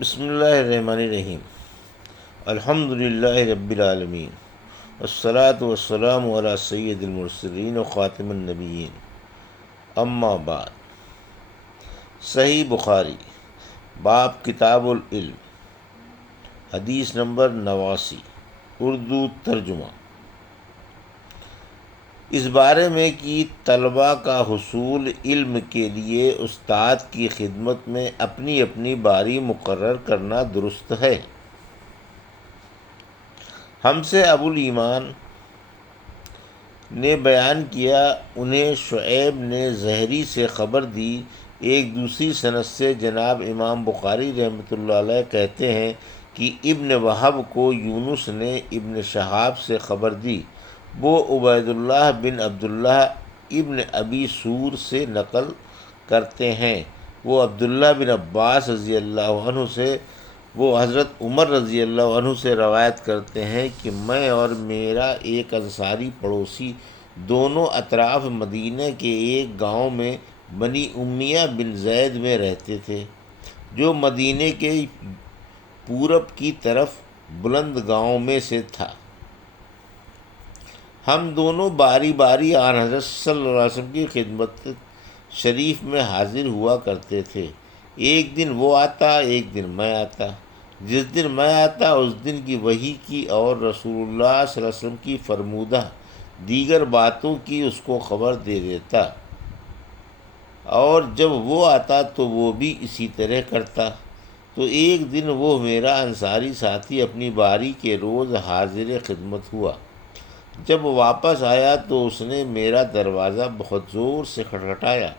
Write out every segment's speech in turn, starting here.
بسم اللہ الرحمن الرحیم۔ الحمد للہ رب العالمین، والصلاة والسلام علی سید المرسلین و خاتم النبیین، اما بعد۔ صحیح بخاری، باب کتاب العلم، حدیث نمبر 89، اردو ترجمہ۔ اس بارے میں کہ طلباء کا حصول علم کے لیے استاد کی خدمت میں اپنی اپنی باری مقرر کرنا درست ہے۔ ہم سے ابو الیمان نے بیان کیا، انہیں شعیب نے زہری سے خبر دی، ایک دوسری سند سے جناب امام بخاری رحمۃ اللہ علیہ کہتے ہیں کہ ابن وہب کو یونس نے ابن شہاب سے خبر دی، وہ عبید اللہ بن عبداللہ ابن ابی سور سے نقل کرتے ہیں، وہ عبداللہ بن عباس رضی اللہ عنہ سے، وہ حضرت عمر رضی اللہ عنہ سے روایت کرتے ہیں کہ میں اور میرا ایک انصاری پڑوسی دونوں اطراف مدینہ کے ایک گاؤں میں بنی امیہ بن زید میں رہتے تھے، جو مدینہ کے پورب کی طرف بلند گاؤں میں سے تھا۔ ہم دونوں باری باری آن حضرت صلی اللہ علیہ وسلم کی خدمت شریف میں حاضر ہوا کرتے تھے، ایک دن وہ آتا، ایک دن میں آتا، جس دن میں آتا اس دن کی وحی کی اور رسول اللہ صلی اللہ علیہ وسلم کی فرمودہ دیگر باتوں کی اس کو خبر دے دیتا، اور جب وہ آتا تو وہ بھی اسی طرح کرتا۔ تو ایک دن وہ میرا انصاری ساتھی اپنی باری کے روز حاضر خدمت ہوا، جب واپس آیا تو اس نے میرا دروازہ بہت زور سے کھٹکھٹایا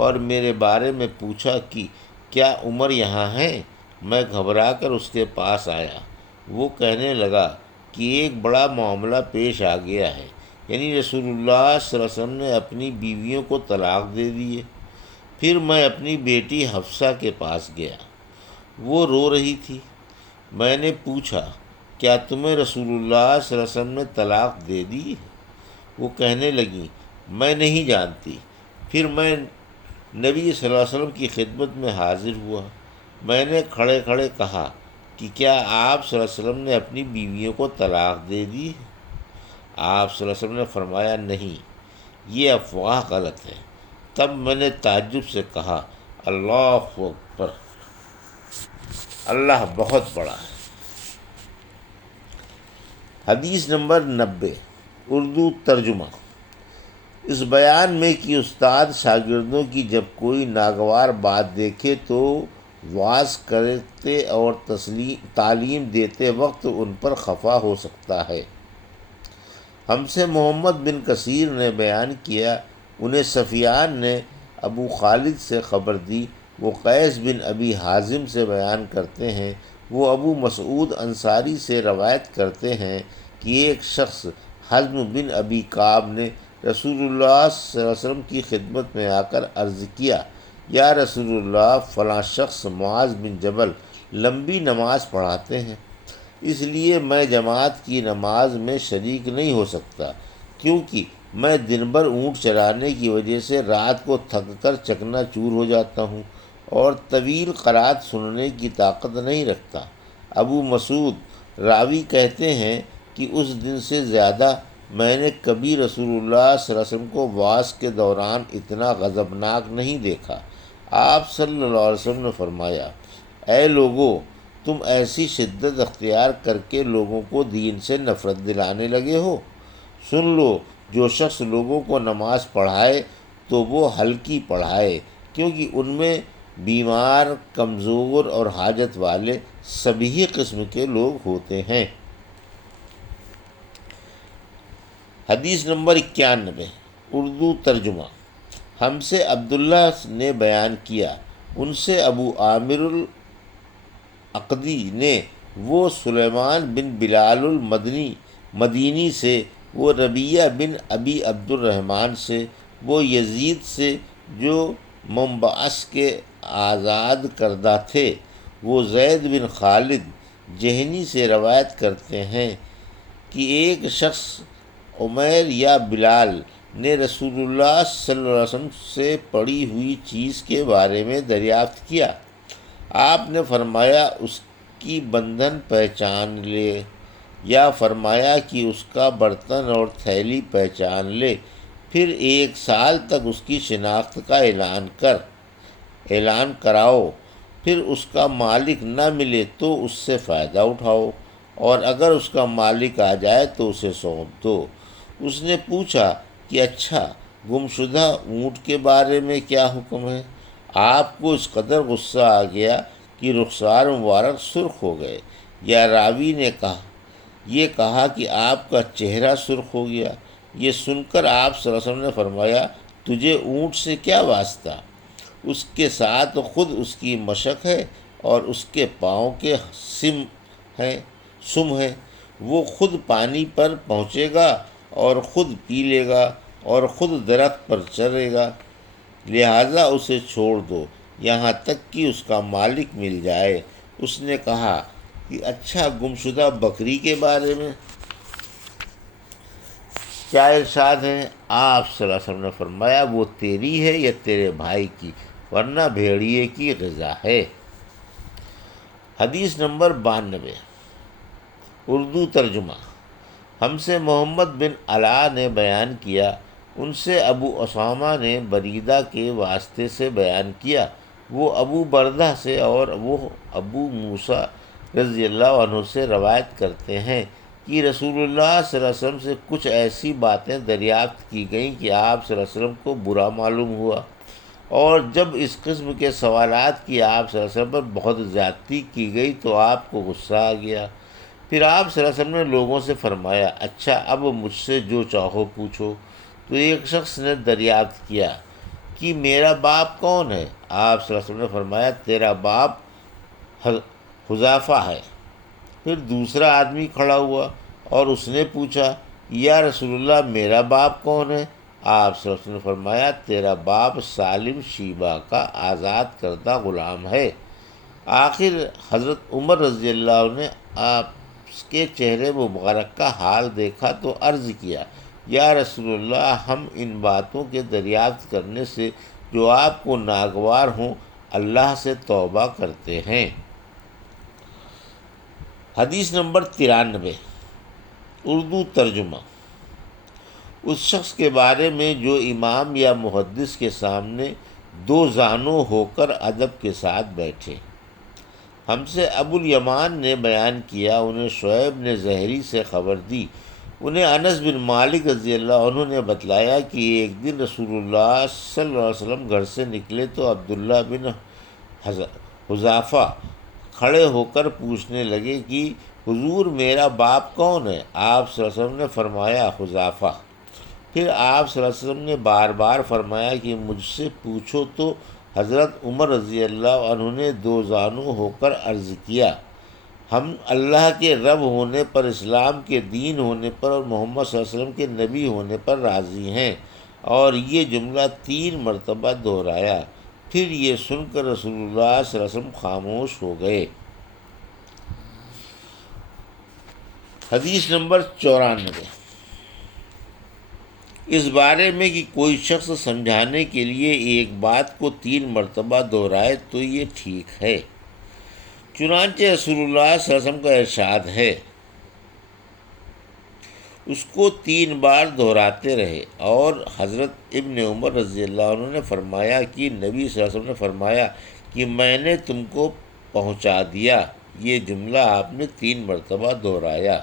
اور میرے بارے میں پوچھا کہ کیا عمر یہاں ہیں؟ میں گھبرا کر اس کے پاس آیا، وہ کہنے لگا کہ ایک بڑا معاملہ پیش آ گیا ہے، یعنی رسول اللہ صلی اللہ علیہ وسلم نے اپنی بیویوں کو طلاق دے دیے۔ پھر میں اپنی بیٹی حفصہ کے پاس گیا، وہ رو رہی تھی، میں نے پوچھا کیا تمہیں رسول اللہ صلی اللہ علیہ وسلم نے طلاق دے دی؟ وہ کہنے لگیں میں نہیں جانتی۔ پھر میں نبی صلی اللہ علیہ وسلم کی خدمت میں حاضر ہوا، میں نے کھڑے کھڑے کہا کہ کیا آپ صلی اللہ علیہ وسلم نے اپنی بیویوں کو طلاق دے دی؟ آپ صلی اللہ علیہ وسلم نے فرمایا نہیں، یہ افواہ غلط ہے۔ تب میں نے تعجب سے کہا اللہ اکبر، اللہ بہت بڑا ہے۔ حدیث نمبر 90، اردو ترجمہ۔ اس بیان میں کہ استاد شاگردوں کی جب کوئی ناگوار بات دیکھے تو واعظ کرتے اور تعلیم دیتے وقت ان پر خفا ہو سکتا ہے۔ ہم سے محمد بن کثیر نے بیان کیا، انہیں سفیان نے ابو خالد سے خبر دی، وہ قیس بن ابی حازم سے بیان کرتے ہیں، وہ ابو مسعود انصاری سے روایت کرتے ہیں کہ ایک شخص حزم بن ابی کعب نے رسول اللہ صلی اللہ علیہ وسلم کی خدمت میں آ کر عرض کیا، یا رسول اللہ، فلاں شخص معاذ بن جبل لمبی نماز پڑھاتے ہیں، اس لیے میں جماعت کی نماز میں شریک نہیں ہو سکتا، کیونکہ میں دن بھر اونٹ چرانے کی وجہ سے رات کو تھک کر چکنا چور ہو جاتا ہوں اور طویل قرات سننے کی طاقت نہیں رکھتا۔ ابو مسعود راوی کہتے ہیں کہ اس دن سے زیادہ میں نے کبھی رسول اللہ صلی اللہ علیہ وسلم کو وعظ کے دوران اتنا غضبناک نہیں دیکھا۔ آپ صلی اللہ علیہ وسلم نے فرمایا، اے لوگو، تم ایسی شدت اختیار کر کے لوگوں کو دین سے نفرت دلانے لگے ہو؟ سن لو، جو شخص لوگوں کو نماز پڑھائے تو وہ ہلکی پڑھائے، کیونکہ ان میں بیمار، کمزور اور حاجت والے سبھی قسم کے لوگ ہوتے ہیں۔ حدیث نمبر 91، اردو ترجمہ۔ ہم سے عبداللہ نے بیان کیا، ان سے ابو عامر العقدی نے، وہ سلیمان بن بلال مدینی سے، وہ ربیہ بن ابی عبد الرحمن سے، وہ یزید سے جو منبعث کے آزاد کردہ تھے، وہ زید بن خالد جہنی سے روایت کرتے ہیں کہ ایک شخص عمیر یا بلال نے رسول اللہ صلی اللہ علیہ وسلم سے پڑی ہوئی چیز کے بارے میں دریافت کیا۔ آپ نے فرمایا اس کی بندھن پہچان لے، یا فرمایا کہ اس کا برتن اور تھیلی پہچان لے، پھر 1 سال تک اس کی شناخت کا اعلان کراؤ، پھر اس کا مالک نہ ملے تو اس سے فائدہ اٹھاؤ، اور اگر اس کا مالک آ جائے تو اسے سونپ دو۔ اس نے پوچھا کہ اچھا، گمشدہ اونٹ کے بارے میں کیا حکم ہے؟ آپ کو اس قدر غصہ آ گیا کہ رخسار مبارک سرخ ہو گئے، یا راوی نے یہ کہا کہ آپ کا چہرہ سرخ ہو گیا۔ یہ سن کر آپ صلی اللہ علیہ وسلم نے فرمایا، تجھے اونٹ سے کیا واسطہ؟ اس کے ساتھ خود اس کی مشق ہے اور اس کے پاؤں کے سم ہے، وہ خود پانی پر پہنچے گا اور خود پی لے گا اور خود درخت پر چڑھے گا، لہذا اسے چھوڑ دو یہاں تک کہ اس کا مالک مل جائے۔ اس نے کہا کہ اچھا، گمشدہ بکری کے بارے میں کیا ارشاد ہے؟ آپ صلی اللہ علیہ وسلم نے فرمایا، وہ تیری ہے یا تیرے بھائی کی، ورنہ بھیڑیے کی غذا ہے۔ حدیث نمبر 92، اردو ترجمہ۔ ہم سے محمد بن علاء نے بیان کیا، ان سے ابو اسامہ نے بریدہ کے واسطے سے بیان کیا، وہ ابو بردہ سے اور وہ ابو موسیٰ رضی اللہ عنہ سے روایت کرتے ہیں کہ رسول اللہ صلی اللہ علیہ وسلم سے کچھ ایسی باتیں دریافت کی گئیں کہ آپ صلی اللہ علیہ وسلم کو برا معلوم ہوا، اور جب اس قسم کے سوالات کی آپ صلی اللہ علیہ وسلم پر بہت زیادتی کی گئی تو آپ کو غصہ آ گیا۔ پھر آپ صلی اللہ علیہ وسلم نے لوگوں سے فرمایا، اچھا، اب مجھ سے جو چاہو پوچھو۔ تو ایک شخص نے دریافت کیا کہ میرا باپ کون ہے؟ آپ صلی اللہ علیہ وسلم نے فرمایا، تیرا باپ حذیفہ ہے۔ پھر دوسرا آدمی کھڑا ہوا اور اس نے پوچھا، یا رسول اللہ، میرا باپ کون ہے؟ آپ صلی اللہ علیہ وسلم نے فرمایا، تیرا باپ سالم شیبہ کا آزاد کردہ غلام ہے۔ آخر حضرت عمر رضی اللہ عنہ نے آپ کے چہرے مبارک کا حال دیکھا تو عرض کیا، یا رسول اللہ، ہم ان باتوں کے دریافت کرنے سے جو آپ کو ناگوار ہوں اللہ سے توبہ کرتے ہیں۔ حدیث نمبر 93، اردو ترجمہ۔ اس شخص کے بارے میں جو امام یا محدث کے سامنے 2 زانوں ہو کر ادب کے ساتھ بیٹھے۔ ہم سے ابو الیمان نے بیان کیا، انہیں شعیب نے زہری سے خبر دی، انہیں انس بن مالک رضی اللہ عنہ نے بتلایا کہ ایک دن رسول اللہ صلی اللہ علیہ وسلم گھر سے نکلے تو عبداللہ بن حذیفہ کھڑے ہو کر پوچھنے لگے کہ حضور، میرا باپ کون ہے؟ آپ صلی اللہ علیہ وسلم نے فرمایا، حذیفہ۔ پھر آپ صلی اللہ علیہ وسلم نے بار بار فرمایا کہ مجھ سے پوچھو، تو حضرت عمر رضی اللہ عنہ نے 2 زانوں ہو کر عرض کیا، ہم اللہ کے رب ہونے پر، اسلام کے دین ہونے پر اور محمد صلی اللہ علیہ وسلم کے نبی ہونے پر راضی ہیں، اور یہ جملہ 3 مرتبہ دہرایا۔ پھر یہ سن کر رسول اللہ صلی اللہ علیہ وسلم خاموش ہو گئے۔ حدیث نمبر 94، اس بارے میں کہ کوئی شخص سمجھانے کے لیے ایک بات کو 3 مرتبہ دہرائے تو یہ ٹھیک ہے۔ چنانچہ رسول اللہ صلی اللہ علیہ وسلم کا ارشاد ہے، اس کو 3 بار دہراتے رہے، اور حضرت ابن عمر رضی اللہ عنہ نے فرمایا کہ نبی صلی اللہ علیہ وسلم نے فرمایا کہ میں نے تم کو پہنچا دیا۔ یہ جملہ آپ نے 3 مرتبہ دہرایا۔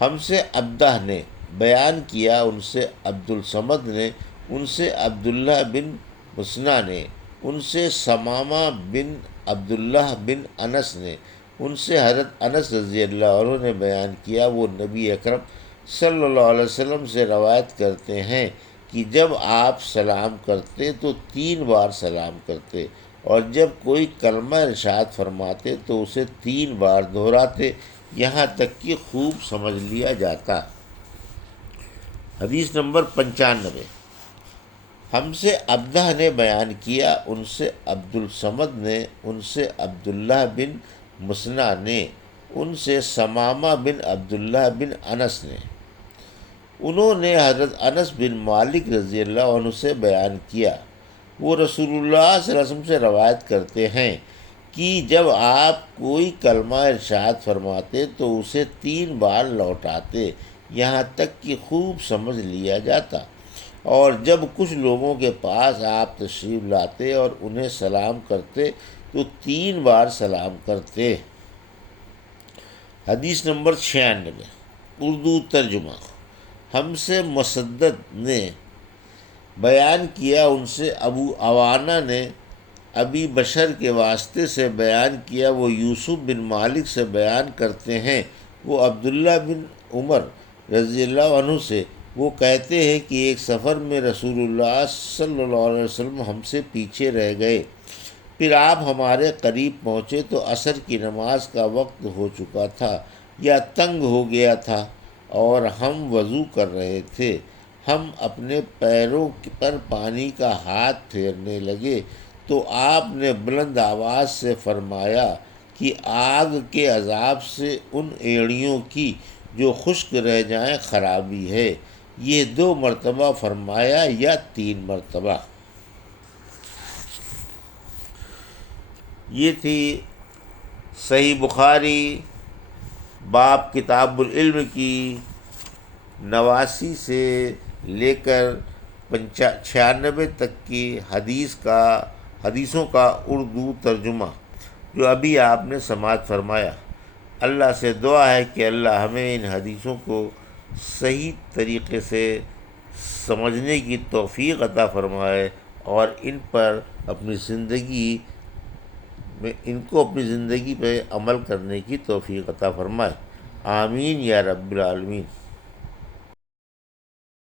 ہم سے عبدہ نے بیان کیا، ان سے عبد الصمد نے، ان سے عبداللہ بن مسنہ نے، ان سے ثمامہ بن عبداللہ بن انس نے، ان سے حضرت انس رضی اللہ عنہ نے بیان کیا، وہ نبی اکرم صلی اللہ علیہ وسلم سے روایت کرتے ہیں کہ جب آپ سلام کرتے تو 3 بار سلام کرتے، اور جب کوئی کلمہ ارشاد فرماتے تو اسے 3 بار دہراتے، یہاں تک کہ خوب سمجھ لیا جاتا۔ حدیث نمبر 95، ہم سے عبدہ نے بیان کیا، ان سے عبد الصمد نے، ان سے عبداللہ بن مسنہ نے، ان سے ثمامہ بن عبداللہ بن انس نے، انہوں نے حضرت انس بن مالک رضی اللہ عنہ سے بیان کیا، وہ رسول اللہ صلی اللہ علیہ وسلم سے روایت کرتے ہیں کہ جب آپ کوئی کلمہ ارشاد فرماتے تو اسے 3 بار لوٹاتے، یہاں تک کہ خوب سمجھ لیا جاتا، اور جب کچھ لوگوں کے پاس آپ تشریف لاتے اور انہیں سلام کرتے تو 3 بار سلام کرتے۔ حدیث نمبر 96، اردو ترجمہ۔ ہم سے مسدد نے بیان کیا، ان سے ابو عوانہ نے ابی بشر کے واسطے سے بیان کیا، وہ یوسف بن مالک سے بیان کرتے ہیں، وہ عبداللہ بن عمر رضی اللہ عنہ سے، وہ کہتے ہیں کہ ایک سفر میں رسول اللہ صلی اللہ علیہ وسلم ہم سے پیچھے رہ گئے، پھر آپ ہمارے قریب پہنچے تو عصر کی نماز کا وقت ہو چکا تھا یا تنگ ہو گیا تھا اور ہم وضو کر رہے تھے، ہم اپنے پیروں پر پانی کا ہاتھ پھیرنے لگے تو آپ نے بلند آواز سے فرمایا کہ آگ کے عذاب سے ان ایڑیوں کی جو خشک رہ جائیں خرابی ہے۔ یہ 2 مرتبہ فرمایا یا 3 مرتبہ؟ یہ تھی صحیح بخاری باب کتاب العلم کی 89 سے لے کر 96 تک کی حدیثوں کا اردو ترجمہ جو ابھی آپ نے سماعت فرمایا۔ اللہ سے دعا ہے کہ اللہ ہمیں ان حدیثوں کو صحیح طریقے سے سمجھنے کی توفیق عطا فرمائے اور ان کو اپنی زندگی پہ عمل کرنے کی توفیق عطا فرمائے۔ آمین یا رب العالمین۔